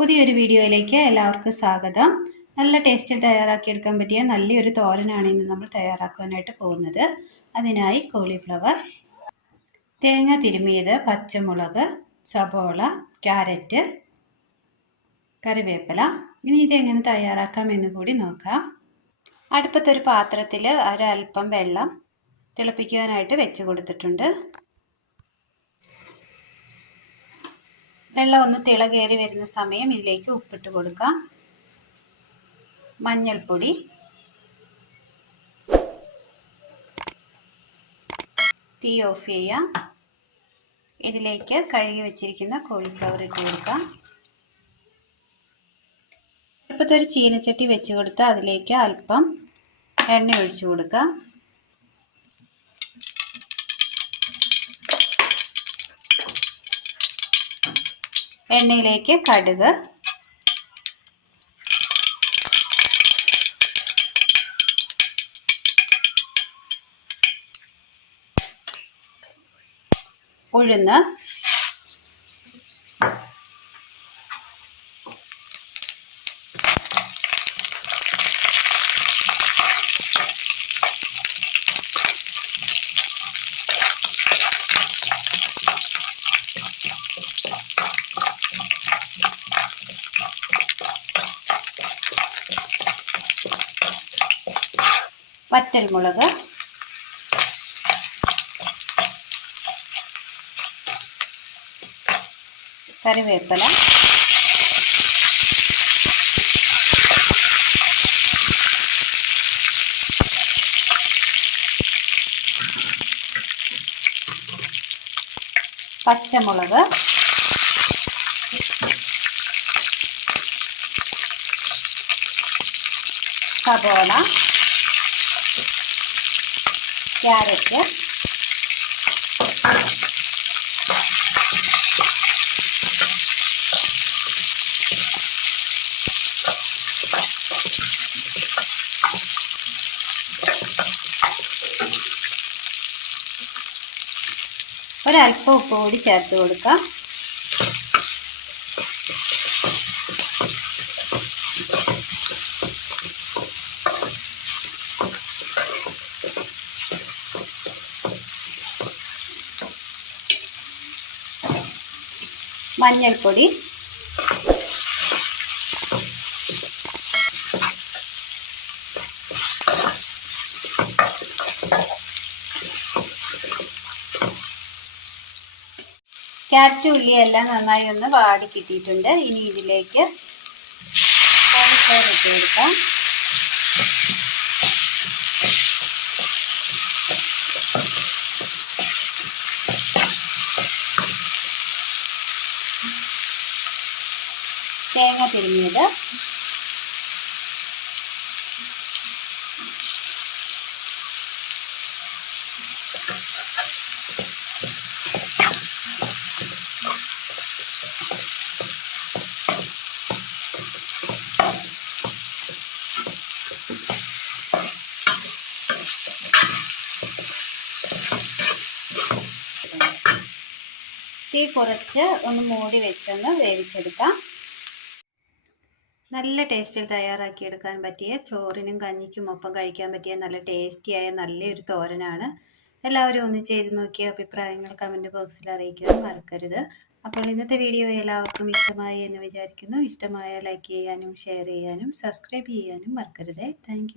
പുതിയൊരു വീഡിയോയിലേക്ക് എല്ലാവർക്കും സ്വാഗതം. നല്ല ടേസ്റ്റിൽ തയ്യാറാക്കിയെടുക്കാൻ പറ്റിയ നല്ലൊരു തോരനാണ് ഇന്ന് നമ്മൾ തയ്യാറാക്കാനായിട്ട് പോകുന്നത്. അതിനായി കോളിഫ്ലവർ, തേങ്ങ തിരുമിയത്, പച്ചമുളക്, സബോള, ക്യാരറ്റ്, കറിവേപ്പില. ഇനി ഇതെങ്ങനെ തയ്യാറാക്കാമെന്ന് കൂടി നോക്കാം. അടുപ്പത്തൊരു പാത്രത്തിൽ അല്പം വെള്ളം തിളപ്പിക്കാനായിട്ട് വെച്ച് കൊടുത്തിട്ടുണ്ട്. വെള്ളം ഒന്ന് തിളകേറി വരുന്ന സമയം ഇതിലേക്ക് ഉപ്പിട്ട് കൊടുക്കാം. മഞ്ഞൾപ്പൊടി, തീ ഓഫ് ചെയ്യാം. ഇതിലേക്ക് കഴുകി വെച്ചിരിക്കുന്ന കോളിഫ്ലവർ ഇട്ട് കൊടുക്കാം. അടുപ്പത്തൊരു ചീനച്ചട്ടി വെച്ച് കൊടുത്ത് അതിലേക്ക് അല്പം എണ്ണ ഒഴിച്ചു കൊടുക്കാം. എണ്ണയിലേക്ക് കടുക്, ഉഴുന്ന്, വറ്റൽമുളക്, കറിവേപ്പില, പച്ചമുളക്, സബോള, ക്യാരറ്റ്, ഒരല്പം ഉപ്പ് കൂടി ചേർത്ത് കൊടുക്കാം. മഞ്ഞൾപ്പൊടി, ക്യാരറ്റ്, ഉള്ളിയെല്ലാം നന്നായി ഒന്ന് വാടി കിട്ടിയിട്ടുണ്ട്. ഇനി ഇതിലേക്ക് കോളിഫ്ലവർ ഇട്ട് കൊടുക്കാം. തേങ്ങ തിരുമിയത്, തീ കുറച്ച് ഒന്ന് മൂടി വെച്ചൊന്ന് വേവിച്ചെടുക്കാം. നല്ല ടേസ്റ്റിൽ തയ്യാറാക്കിയെടുക്കാൻ പറ്റിയ, ചോറിനും കഞ്ഞിക്കും ഒപ്പം കഴിക്കാൻ പറ്റിയ നല്ല ടേസ്റ്റിയായ നല്ലൊരു തോരനാണ്. എല്ലാവരും ഒന്ന് ചെയ്ത് നോക്കിയ അഭിപ്രായങ്ങൾ കമൻറ്റ് ബോക്സിൽ അറിയിക്കാൻ മറക്കരുത്. അപ്പോൾ ഇന്നത്തെ വീഡിയോ എല്ലാവർക്കും ഇഷ്ടമായി എന്ന് വിചാരിക്കുന്നു. ഇഷ്ടമായ ലൈക്ക് ചെയ്യാനും ഷെയർ ചെയ്യാനും സബ്സ്ക്രൈബ് ചെയ്യാനും മറക്കരുത്. താങ്ക്